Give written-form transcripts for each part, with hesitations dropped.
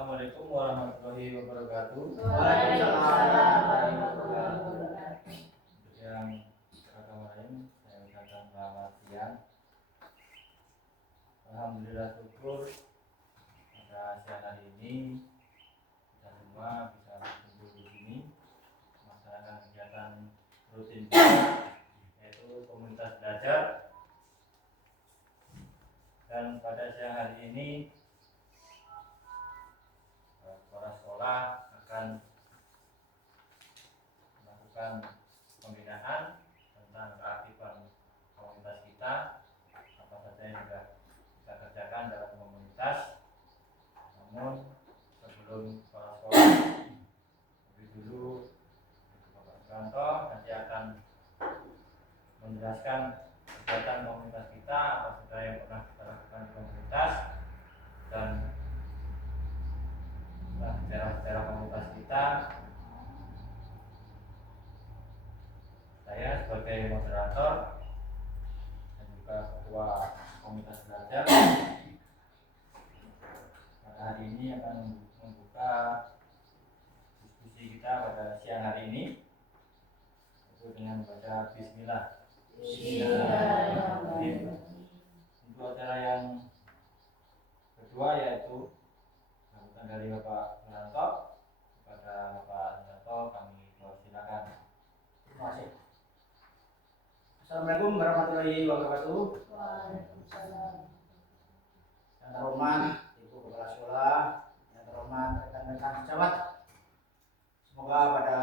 Assalamualaikum warahmatullahi wabarakatuh. Waalaikumsalam warahmatullahi wabarakatuh. Yang kemarin saya ucapkan selamat siang. Alhamdulillah syukur pada siang hari ini kita semua bisa berkumpul di sini melaksanakan kegiatan rutin kita, yaitu komunitas belajar. Dan pada siang hari ini kepala sekolah akan melakukan pembinaan tentang keaktifan komunitas kita, apa saja yang sudah kita kerjakan dalam komunitas. Namun sebelum kepala sekolah, lebih dulu Bapak Suranto nanti akan menjelaskan kegiatan komunitas kita, apa saja yang pernah kita lakukan di komunitas, dan sejarah-sejarah komunitas kita. Saya sebagai moderator dan juga ketua komunitas belajar pada hari ini akan membuka diskusi kita pada siang hari ini, yaitu dengan membaca Bismillah. Untuk acara yang kedua yaitu sambutan dari Bapak Suranto. Kepada Bapak Suranto kami persilakan. Terima kasih. Assalamualaikum warahmatullahi wabarakatuh. Waalaikumsalam. Yang terhormat Ibu Kepala Sekolah, yang terhormat rekan-rekan sejawat. Semoga pada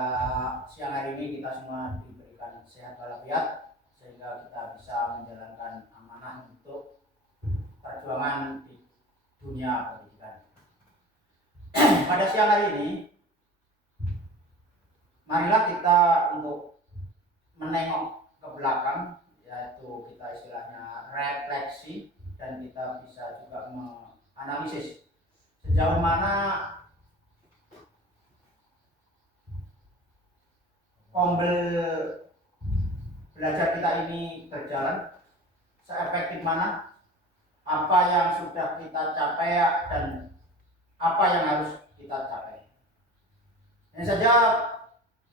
siang hari ini kita semua diberikan sehat walafiat sehingga kita bisa menjalankan amanah untuk perjuangan di dunia pendidikan. Pada siang hari ini, marilah kita untuk menengok ke belakang, yaitu kita istilahnya refleksi, dan kita bisa juga menganalisis sejauh mana ombel belajar kita ini berjalan, seefektif mana, apa yang sudah kita capai dan apa yang harus kita capai. Ini saja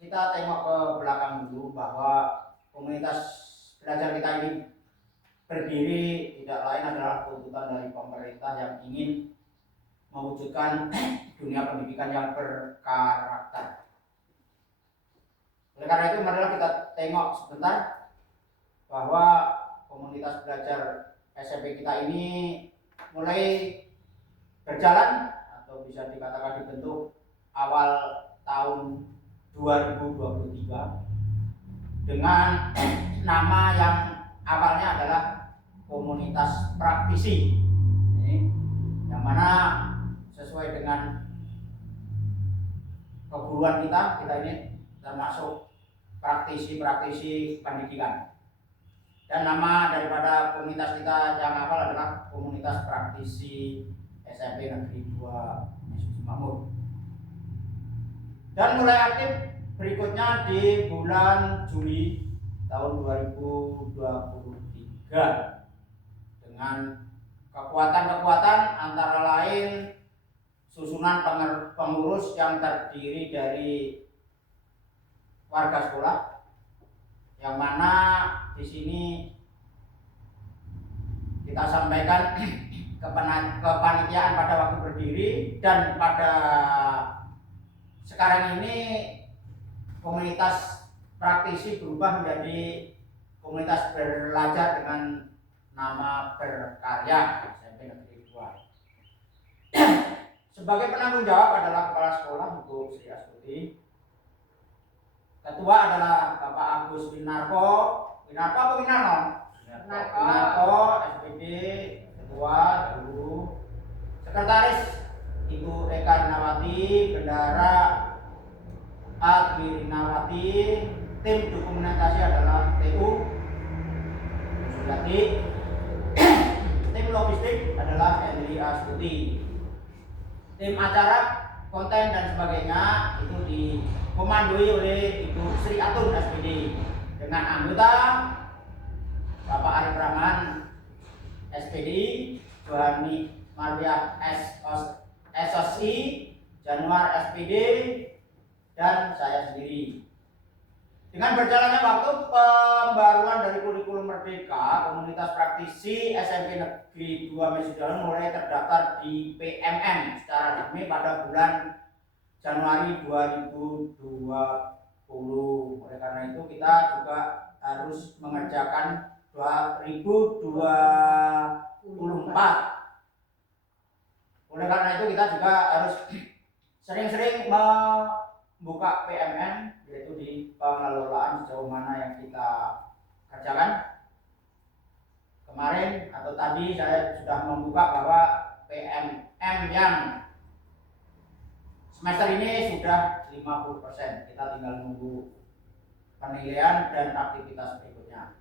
kita tengok ke belakang dulu bahwa komunitas belajar kita ini berdiri tidak lain adalah tuntutan dari pemerintah yang ingin mewujudkan dunia pendidikan yang berkarakter. Oleh karena itu marilah kita tengok sebentar bahwa komunitas belajar SMP kita ini mulai berjalan atau bisa dikatakan dibentuk awal tahun 2023 dengan nama yang awalnya adalah komunitas praktisi, yang mana sesuai dengan keguruan kita ini termasuk praktisi pendidikan. Dan nama daripada komunitas kita yang awal adalah komunitas praktisi SMP Negeri 2 Mesuji Makmur. Dan mulai aktif berikutnya di bulan Juli tahun 2023 dengan kekuatan-kekuatan antara lain susunan pengurus yang terdiri dari warga sekolah, yang mana di sini kita sampaikan kepanitiaan pada waktu berdiri, dan pada sekarang ini komunitas praktisi berubah menjadi komunitas belajar dengan nama Berkarya SMP Negeri 2. Sebagai penanggung jawab adalah Kepala Sekolah Ibu Sri Astuti. Ketua adalah Bapak Agus Winarko. Winarko, SPD, Ketua Guru. Sekretaris Ibu Eka Rinawati, Bendara Adwi Rinawati. Tim dokumentasi adalah TU Suryati. Tim logistik adalah Henry Astuti. Tim acara, konten dan sebagainya itu dikomandoi oleh Ibu Sri Atun SPD dengan anggota Bapak Arif Rahman SPD, Johanni Marliah SOSI, Januar SPD, dan saya sendiri. Dengan berjalannya waktu, pembaruan dari kurikulum Merdeka, komunitas praktisi SMP Negeri 2 Mesudalan mulai terdaftar di PMM secara resmi pada bulan Januari 2020. Oleh karena itu kita juga harus mengerjakan 2024. Oleh karena itu kita juga harus sering-sering membuka PMM, yaitu di pengelolaan sejauh mana yang kita kerjakan. Kemarin atau tadi saya sudah membuka bahwa PMM yang semester ini sudah 50%. Kita tinggal menunggu penilaian dan aktivitas berikutnya.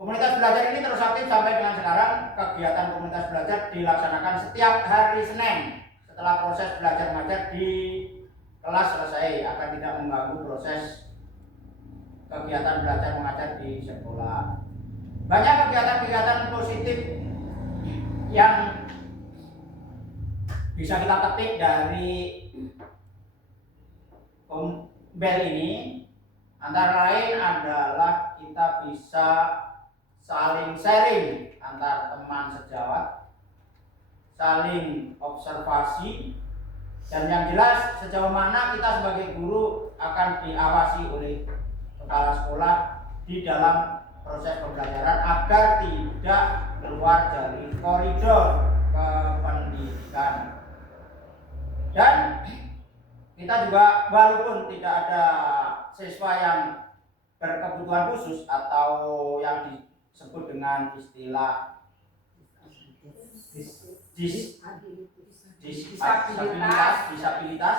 Komunitas belajar ini terus aktif sampai dengan sekarang. Kegiatan komunitas belajar dilaksanakan setiap hari Senin setelah proses belajar mengajar di kelas selesai, agar tidak mengganggu proses kegiatan belajar mengajar di sekolah. Banyak kegiatan-kegiatan positif yang bisa kita petik dari bel ini, antara lain adalah kita bisa saling sharing antar teman sejawat, saling observasi, dan yang jelas sejauh mana kita sebagai guru akan diawasi oleh kepala sekolah di dalam proses pembelajaran agar tidak keluar dari koridor kependidikan. Dan kita juga, walaupun tidak ada siswa yang berkebutuhan khusus atau yang disebut dengan istilah disabilitas,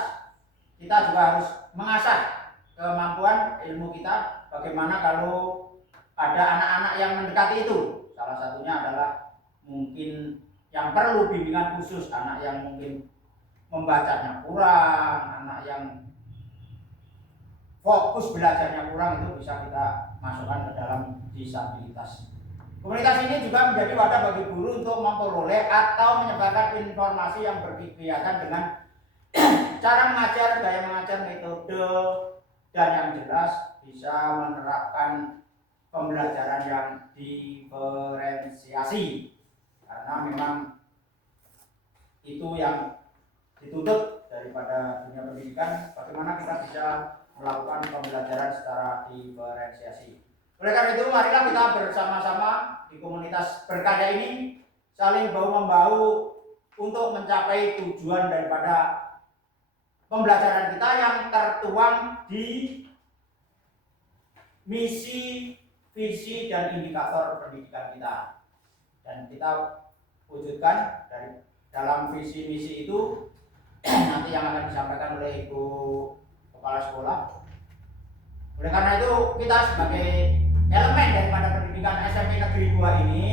kita juga harus mengasah kemampuan ilmu kita. Bagaimana kalau ada anak-anak yang mendekati itu? Salah satunya adalah mungkin yang perlu bimbingan khusus, anak yang mungkin membacanya kurang, anak yang fokus belajarnya kurang, itu bisa kita masukkan ke dalam disabilitas. Komunitas ini juga menjadi wadah bagi guru untuk memperoleh atau menyebarkan informasi yang berkegiatan dengan cara mengajar, gaya mengajar, metode, dan yang jelas bisa menerapkan pembelajaran yang diferensiasi, karena memang itu yang dituntut daripada dunia pendidikan, bagaimana kita bisa melakukan pembelajaran secara diferensiasi. Oleh karena itu, marilah kita bersama-sama di komunitas berkarya ini saling bahu-membahu untuk mencapai tujuan daripada pembelajaran kita yang tertuang di misi, visi, dan indikator pendidikan kita. Dan kita wujudkan dari dalam visi misi itu nanti yang akan disampaikan oleh Ibu Kepala Sekolah. Oleh karena itu, kita sebagai elemen daripada pendidikan SMP Negeri 2 ini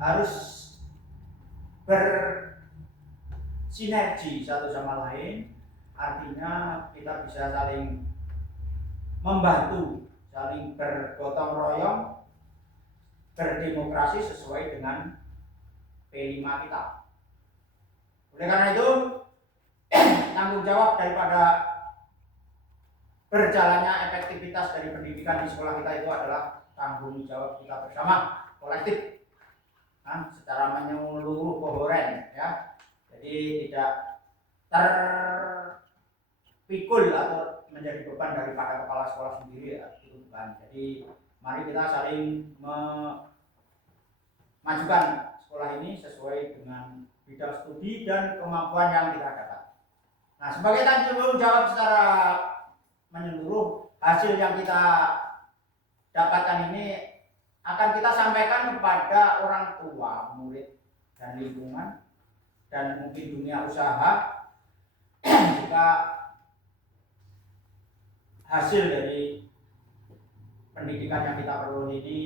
harus bersinergi satu sama lain. Artinya kita bisa saling membantu, saling bergotong royong, berdemokrasi sesuai dengan P5 kita. Oleh karena itu, tanggung jawab daripada berjalannya efektivitas dari pendidikan di sekolah kita itu adalah tanggung jawab kita bersama, kolektif, secara menyeluruh kohoren, ya. Jadi tidak terpikul atau menjadi beban daripada kepala sekolah sendiri, ya, itu bukan. Jadi mari kita saling memajukan sekolah ini sesuai dengan bidang studi dan kemampuan yang kita dapat. Nah, sebagai tanggung jawab secara menyeluruh, hasil yang kita dapatkan ini akan kita sampaikan kepada orang tua, murid, dan lingkungan, dan mungkin dunia usaha. Jika hasil dari pendidikan yang kita peroleh ini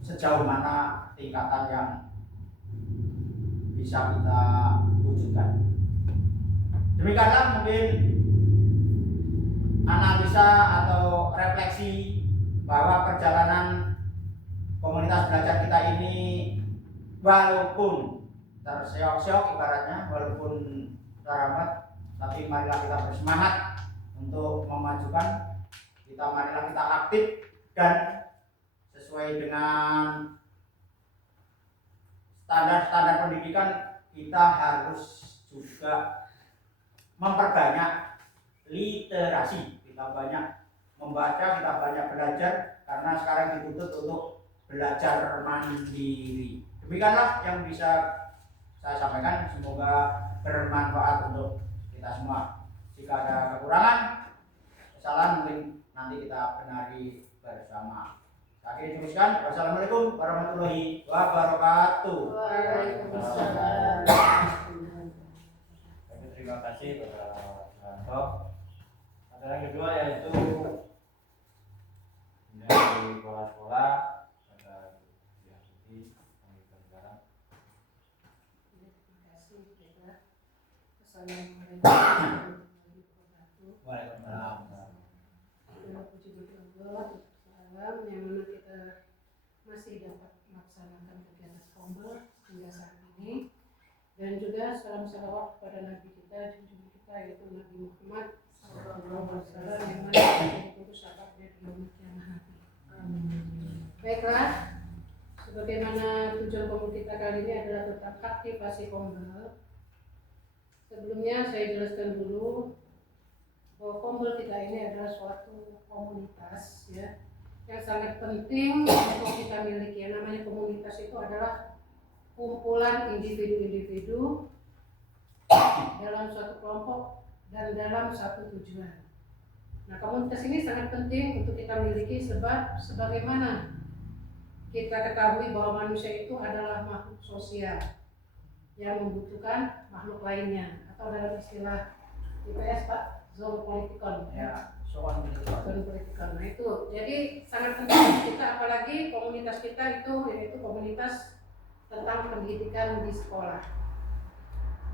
sejauh mana tingkatan yang bisa kita wujudkan. Demikianlah mungkin analisa atau refleksi bahwa perjalanan komunitas belajar kita ini, walaupun terseok-seok ibaratnya, walaupun terlambat, tapi marilah kita bersemangat untuk memajukan. Marilah kita aktif dan sesuai dengan standar-standar pendidikan. Kita harus juga memperbanyak literasi, kita banyak membaca, kita banyak belajar, karena sekarang dituntut untuk belajar mandiri. Demikianlah yang bisa saya sampaikan, semoga bermanfaat untuk kita semua. Jika ada kekurangan, kesalahan mungkin nanti kita benari bersama. Akhirnya teruskan. Wassalamualaikum warahmatullahi wabarakatuh. Waalaikumsalam. Terima kasih Bapak Suranto. Ada yang kedua yaitu dari sekolah-sekolah ada Yahudi Pemerintahan Negara. Terima kasih Bapak. Assalamualaikum warahmatullahi wabarakatuh. Waalaikumsalam. Puji bagi Allah, salam yang mana kita masih dapat melaksanakan kegiatan Kombel hingga saat ini, dan juga salam salawat kepada Nabi kita, junjungan kita yaitu Nabi Muhammad SAW, yang mana kita ditunggu syafaatnya di yaumul kiamah nanti. Baiklah, sebagaimana tujuan Kombel kita kali ini adalah tentang aktivasi Kombel. Sebelumnya saya jelaskan dulu bahwa Kombel kita ini adalah suatu komunitas ya, yang sangat penting untuk kita miliki. Yang namanya komunitas itu adalah kumpulan individu-individu dalam suatu kelompok dan dalam satu tujuan. Nah, komunitas ini sangat penting untuk kita miliki sebab sebagaimana kita ketahui bahwa manusia itu adalah makhluk sosial yang membutuhkan makhluk lainnya, atau dalam istilah IPS Pak, zoopolitikon Ya, soal politikon. Nah itu, jadi sangat penting kita, apalagi komunitas kita itu yaitu komunitas tentang pendidikan di sekolah.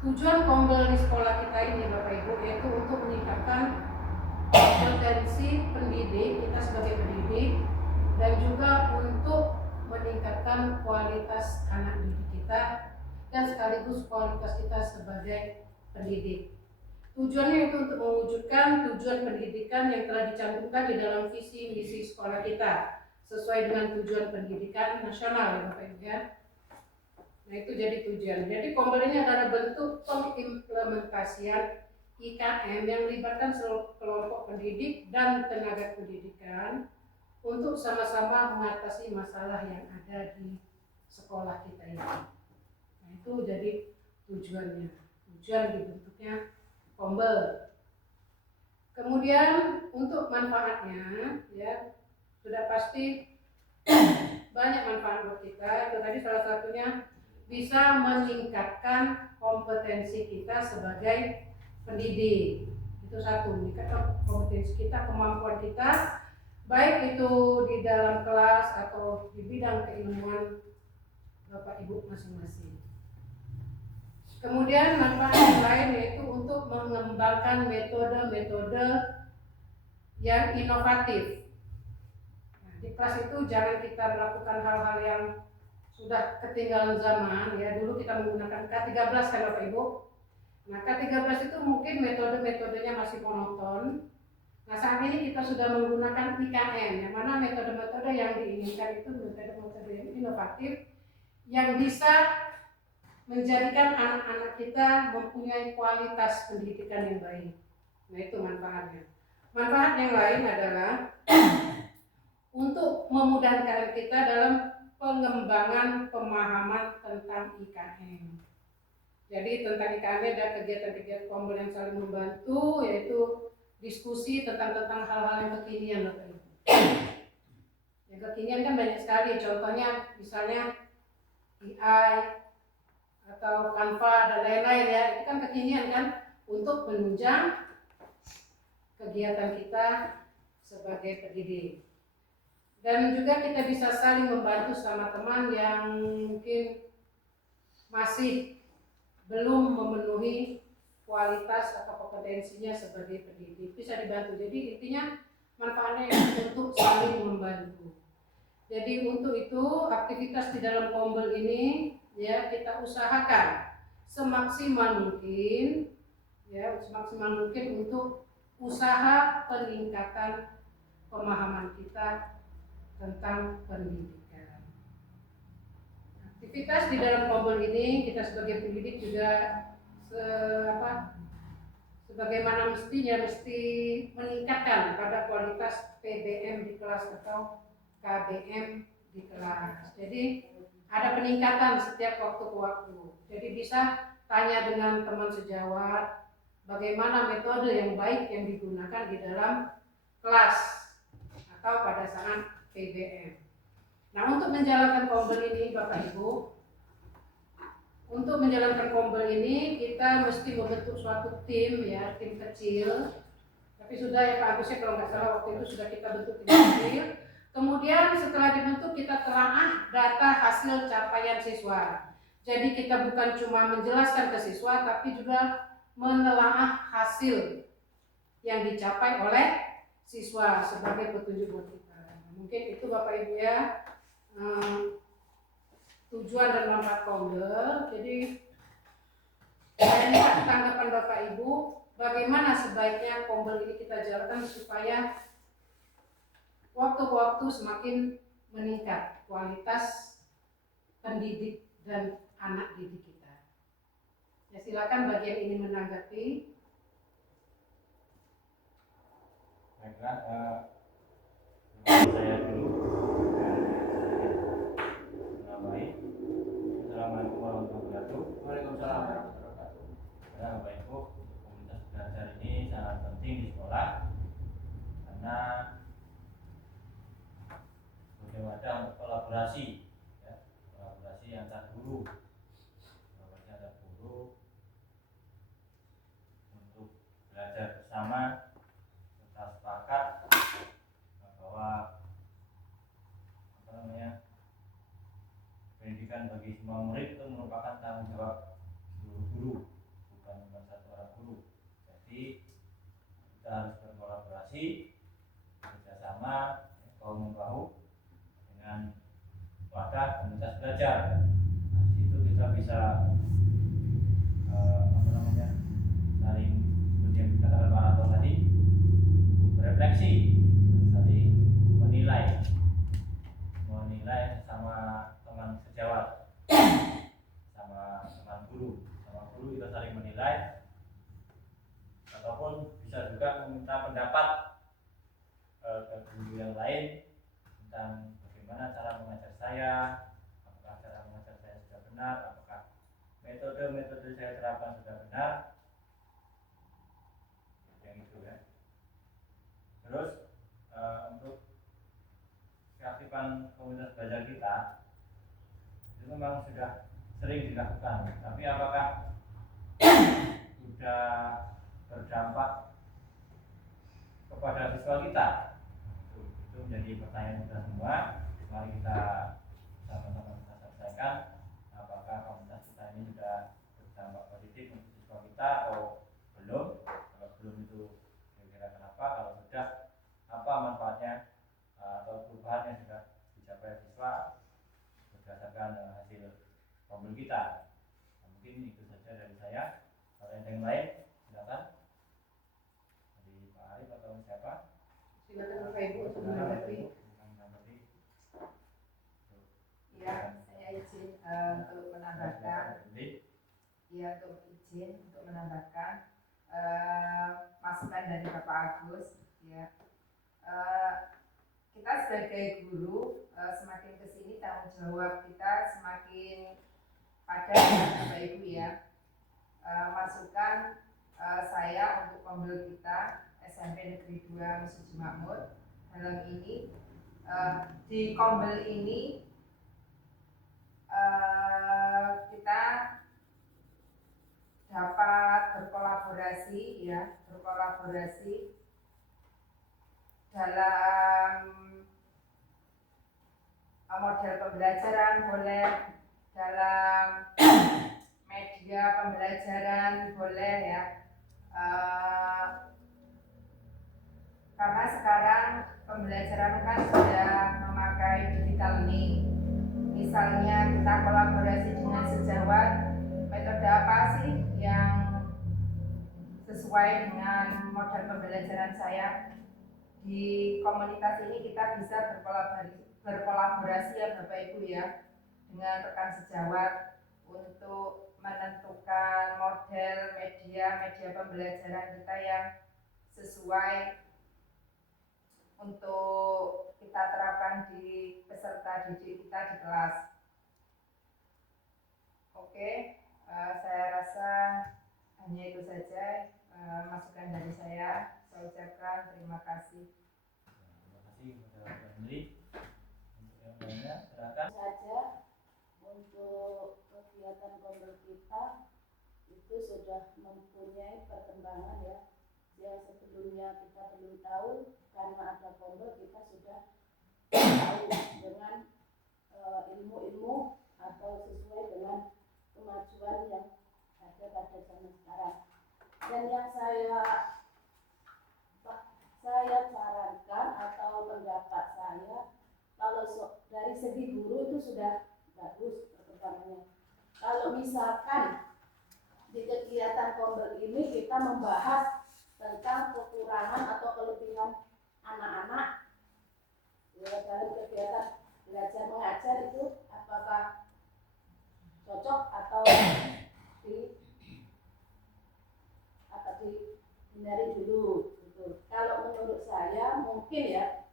Tujuan Kombel di sekolah kita ini Bapak Ibu yaitu untuk meningkatkan kompetensi pendidik kita sebagai pendidik, dan juga untuk meningkatkan kualitas anak didik kita dan sekaligus kualitas kita sebagai pendidik. Tujuannya itu untuk mewujudkan tujuan pendidikan yang telah dicantumkan di dalam visi misi sekolah kita sesuai dengan tujuan pendidikan nasional ya Bapak Ibu ya. Nah itu jadi tujuan. Jadi Kombel ini adalah bentuk pengimplementasian IKM yang melibatkan seluruh kelompok pendidik dan tenaga pendidikan untuk sama-sama mengatasi masalah yang ada di sekolah kita ini. Nah itu jadi tujuannya. Tujuan dibentuknya Kombel. Kemudian untuk manfaatnya ya sudah pasti banyak manfaat buat kita. Itu tadi salah satunya bisa meningkatkan kompetensi kita sebagai pendidik. Itu satu, meningkatkan kompetensi kita, kemampuan kita, baik itu di dalam kelas atau di bidang keilmuan Bapak Ibu masing-masing. Kemudian manfaat yang lain yaitu untuk mengembangkan metode-metode yang inovatif. Nah, di kelas itu jangan kita melakukan hal-hal yang sudah ketinggalan zaman ya. Dulu kita menggunakan K13 kan Bapak Ibu. Nah K13 itu mungkin metode-metodenya masih monoton. Nah saat ini kita sudah menggunakan IKM, yang mana metode-metode yang diinginkan itu metode-metode yang inovatif yang bisa menjadikan anak-anak kita mempunyai kualitas pendidikan yang baik. Nah itu manfaatnya. Manfaat yang lain adalah untuk memudahkan kita dalam pengembangan pemahaman tentang IKM. Jadi tentang IKM ada kegiatan-kegiatan Kombel yang saling membantu, yaitu diskusi tentang hal-hal yang kekinian Bapak Ibu. Yang kekinian kan banyak sekali, contohnya misalnya AI atau Canva dan lain-lain ya, itu kan kekinian kan untuk menunjang kegiatan kita sebagai pendidik. Dan juga kita bisa saling membantu sama teman yang mungkin masih belum memenuhi kualitas atau kompetensinya sebagai pendidik, bisa dibantu. Jadi intinya manfaatnya untuk saling membantu. Jadi untuk itu aktivitas di dalam Kombel ini ya kita usahakan semaksimal mungkin untuk usaha peningkatan pemahaman kita tentang pendidikan. Aktivitas di dalam Kombel ini kita sebagai pendidik juga sebagaimana mestinya mesti meningkatkan pada kualitas PBM di kelas atau KBM di kelas. Jadi ada peningkatan setiap waktu ke waktu. Jadi bisa tanya dengan teman sejawat bagaimana metode yang baik yang digunakan di dalam kelas atau pada saat PBM. Nah, untuk menjalankan Kombel ini Bapak Ibu, kita mesti membentuk suatu tim ya, tim kecil. Tapi sudah ya Pak Agus ya, kalau nggak salah waktu itu sudah kita bentuk tim kecil. Kemudian setelah dibentuk kita telaah data hasil capaian siswa. Jadi kita bukan cuma menjelaskan ke siswa, tapi juga menelaah hasil yang dicapai oleh siswa sebagai petunjuk buat kita. Mungkin itu Bapak Ibu ya tujuan dan manfaat Kombel. Jadi ini tanggapan Bapak Ibu, bagaimana sebaiknya Kombel ini kita jalankan supaya waktu ke waktu semakin meningkat kualitas pendidik dan anak didik kita. Ya, silakan bagian ini menanggapi. Baiklah, saya dulu. Assalamualaikum warahmatullahi wabarakatuh. Waalaikumsalam warahmatullahi wabarakatuh. Ya, Bapak Ibu, komunitas belajar ini sangat penting di sekolah karena sebagai wadah untuk kolaborasi, ya, kolaborasi antar guru, untuk belajar bersama serta sepakat bahwa pendidikan bagi semua murid itu merupakan tanggung jawab seluruh guru, bukan cuma satu orang guru. Jadi kita harus berkolaborasi, bekerjasama, bahu membahu dengan wadah komunitas belajar. Nah, di situ kita bisa saling seperti yang dikatakan Pak Anto tadi, berefleksi, saling menilai sama teman sejawat, sama guru kita saling menilai, ataupun bisa juga meminta pendapat ke guru yang lain tentang bagaimana cara mengajar saya, apakah cara mengajar saya sudah benar, apakah metode saya terapkan sudah benar, yang itu ya. Terus untuk keaktifan komunitas belajar kita itu memang sudah sering dilakukan, tapi apakah sudah berdampak kepada siswa kita? Itu menjadi pertanyaan kita semua. Mari kita sama-sama kita selesaikan apakah komunitas kita ini sudah berdampak positif untuk siswa kita atau belum. Kalau belum itu kira-kira kenapa, kalau sudah apa manfaatnya atau perubahan yang sudah dicapai siswa berdasarkan hasil Kombel kita. Nah, mungkin itu saja dari saya. Kalau ada yang lain silakan dari Pak Arif atau siapa. Silakan Bapak Ibu untuk menanggapi. Ya, saya izin untuk menambahkan. Ya, untuk menambahkan masukan dari Bapak Agus. Ya, kita sebagai guru semakin kesini tanggung jawab kita semakin padat ya Bapak Ibu ya. Masukan saya untuk Kombel kita SMP Negeri 2 Mesuji Makmur dalam ini di Kombel ini kita dapat berkolaborasi dalam model pembelajaran boleh, dalam media pembelajaran boleh ya, karena sekarang pembelajaran kan sudah memakai digital learning. misalnya kita kolaborasi dengan sejawat, metode apa sih yang sesuai dengan model pembelajaran saya. Di komunitas ini kita bisa berkolaborasi ya Bapak Ibu ya, dengan rekan sejawat untuk menentukan model media pembelajaran kita yang sesuai untuk kita terapkan di peserta didik kita di kelas. Oke, saya rasa hanya itu saja masukan dari saya. Saya ucapkan terima kasih. Terima kasih kepada Mbak Henry. Untuk yang lainnya silakan. Saja untuk kegiatan kombel kita itu sudah mempunyai perkembangan ya, yang sebelumnya kita belum tahu. Karena ada kombel kita sudah tahu dengan ilmu-ilmu atau sesuai dengan kemajuan yang ada pada zaman sekarang. Dan yang saya sarankan atau pendapat saya, kalau dari segi guru itu sudah bagus perkembangannya. Kalau misalkan di kegiatan kombel ini kita membahas tentang kekurangan atau kelebihan anak-anak ya, dalam kegiatan belajar mengajar itu apakah cocok atau dihindari dulu gitu. Kalau menurut saya mungkin ya,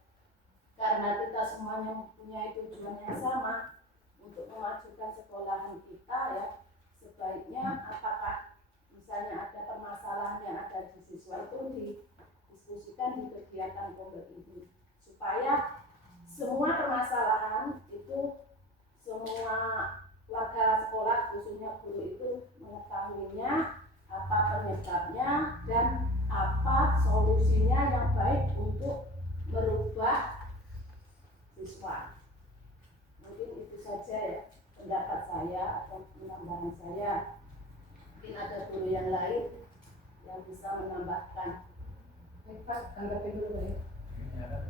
karena kita semuanya mempunyai tujuan yang sama untuk memajukan sekolahan kita ya, sebaiknya apakah misalnya ada permasalahan yang ada di siswa itu didiskusikan di kegiatan kombel ini, supaya semua permasalahan itu semua warga sekolah khususnya guru itu mengetahuinya, apa penyebabnya dan apa solusinya yang baik untuk merubah siswa. Mungkin itu saja ya pendapat saya atau penambahan saya. Mungkin ada guru yang lain yang bisa menambahkan. Baik Pak, tanggapin dulu ya. Silakan.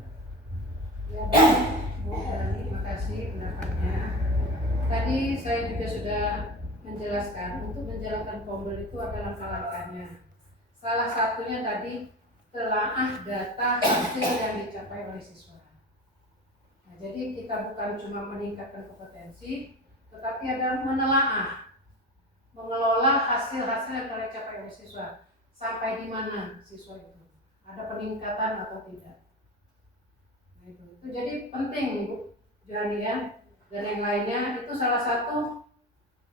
Ya Bapak, Bu Rani, terima kasih pendapatnya. Tadi saya juga sudah menjelaskan untuk menjalankan kombel itu ada langkah-langkahnya. Salah satunya tadi telaah data hasil yang dicapai oleh siswa. Nah, jadi kita bukan cuma meningkatkan kompetensi, tetapi ada menelaah, mengelola hasil-hasil yang telah dicapai oleh siswa. Sampai di mana siswa itu? Ada peningkatan atau tidak? Nah, itu jadi penting Bu Jani ya. Dan yang lainnya itu salah satu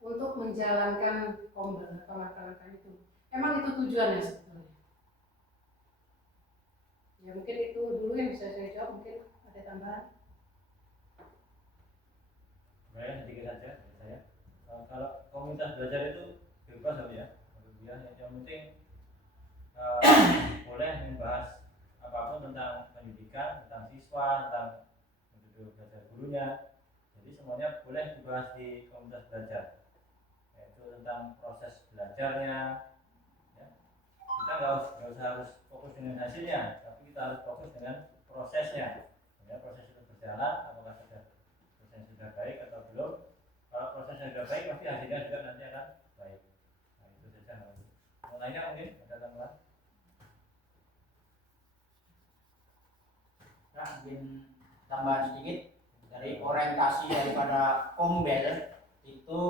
untuk menjalankan kombel atau langkah-langkah itu. Emang itu tujuannya sebetulnya. Ya mungkin itu dulu yang bisa saya jawab, mungkin ada tambahan. Baik, sedikit saja dari saya. Kalau komunitas belajar itu bebas ya. Kemudian yang penting boleh membahas apapun tentang pendidikan, tentang siswa, tentang metode belajar gurunya. Jadi semuanya boleh dibahas di komunitas belajar, yaitu tentang proses belajarnya. Ya. Kita nggak usah harus fokus dengan hasilnya, tapi kita harus fokus dengan prosesnya. Ya, proses itu berjalan, apakah prosesnya sudah baik atau belum. Kalau prosesnya sudah baik, pasti hasilnya juga nanti akan baik. Nah, itu saja. Mau nanya mungkin ada tambahan? Nah, mungkin tambahan sedikit dari orientasi daripada kombel itu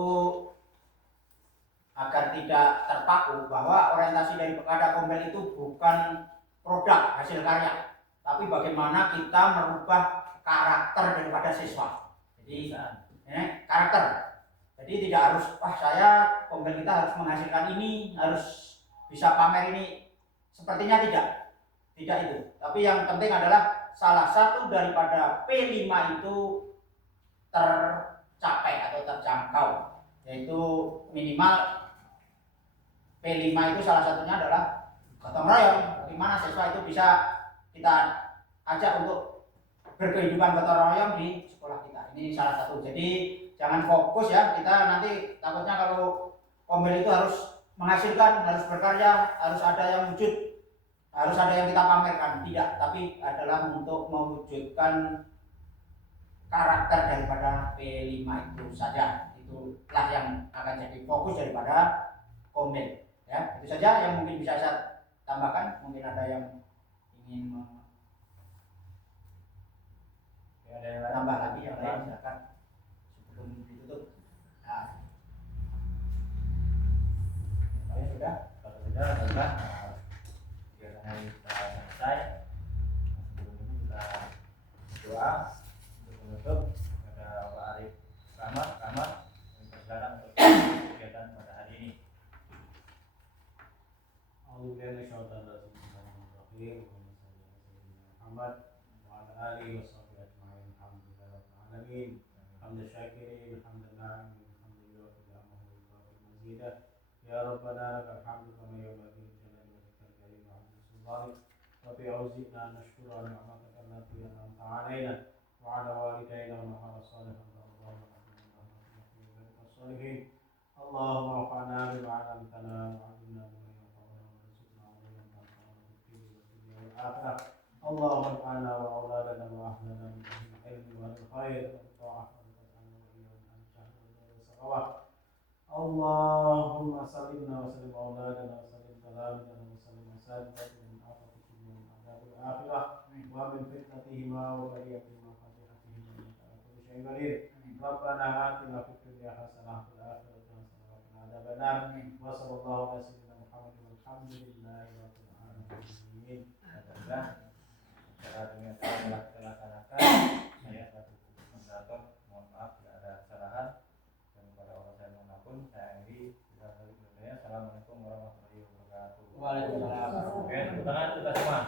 agar tidak terpaku bahwa orientasi daripada kombel itu bukan produk hasil karya, tapi bagaimana kita merubah karakter daripada siswa. Jadi karakter. Jadi tidak harus saya kombel kita harus menghasilkan ini, harus bisa pamer ini. Sepertinya tidak itu. Tapi yang penting adalah salah satu daripada P5 itu tercapai atau terjangkau, yaitu minimal P5 itu salah satunya adalah gotong royong, di mana siswa itu bisa kita ajak untuk berkehidupan gotong royong di sekolah kita. Ini salah satu. Jadi jangan fokus ya, kita nanti takutnya kalau kombel itu harus menghasilkan, harus berkarya, harus ada yang wujud, harus ada yang kita pamerkan. Tidak, tapi adalah untuk mewujudkan karakter daripada P5 itu saja. Itulah yang akan jadi fokus daripada Komil. Ya, itu saja yang mungkin bisa saya tambahkan. Mungkin ada yang ingin ada yang lain? menambah lagi yang lain, silakan sebelum ditutup. Nah, sudah. Kalau sudah adalah kegiatan hari kita selesai. Sebelum itu kita doa untuk menutup kepada Pak Arif Rahmat yang berjalan untuk kegiatan pada hari ini. Muhammad wa ala alihi wa sahbihi ajma'in. Alhamdulillah rabbil alamin. Hamdan syakirin, hamdan na'imin, alhamdulillah rabbil alamin wa mazidah. Ya Rabbana lakal hamdu kama yanbaghi li jalali wajhikal karim wa 'azimi sultanik. Rabbi auzi'na nashkura ni'mataka allati an'amta 'alaina wa 'ala walidayna wa na'mal salihan wa salihin. Allahumma rafa'na bima 'allamtana wa 'allimna bima yanfa'una wa rzuqna 'ilman yanfa'una fid dini wal akhirah. اللهم انفعنا واولادنا واهلنا بالعلم والخير والطاعه وتجعلنا واياهم عن الجهل والسخاوه. اللهم سلمنا وسلم اولادنا وسلم تلامذنا وسلم اساتذتنا من آفة الدنيا ومن عذاب الاخره ومن فتنتهما وبليتهما وفضيحتهما انك على كل شيء قدير. ربنا آتنا في الدنيا حسنه وفي الاخره حسنه وقنا عذاب النار. وصلى الله على سيدنا محمد والحمد لله رب العالمين. Secara demikian telah kita laksanakan. Saya selaku moderator mohon maaf jika ada kesalahan, dan kepada orang saya manapun saya akhiri. Assalamualaikum warahmatullahi wabarakatuh. Waalaikumsalam. Oke, tepuk tangan kita semua.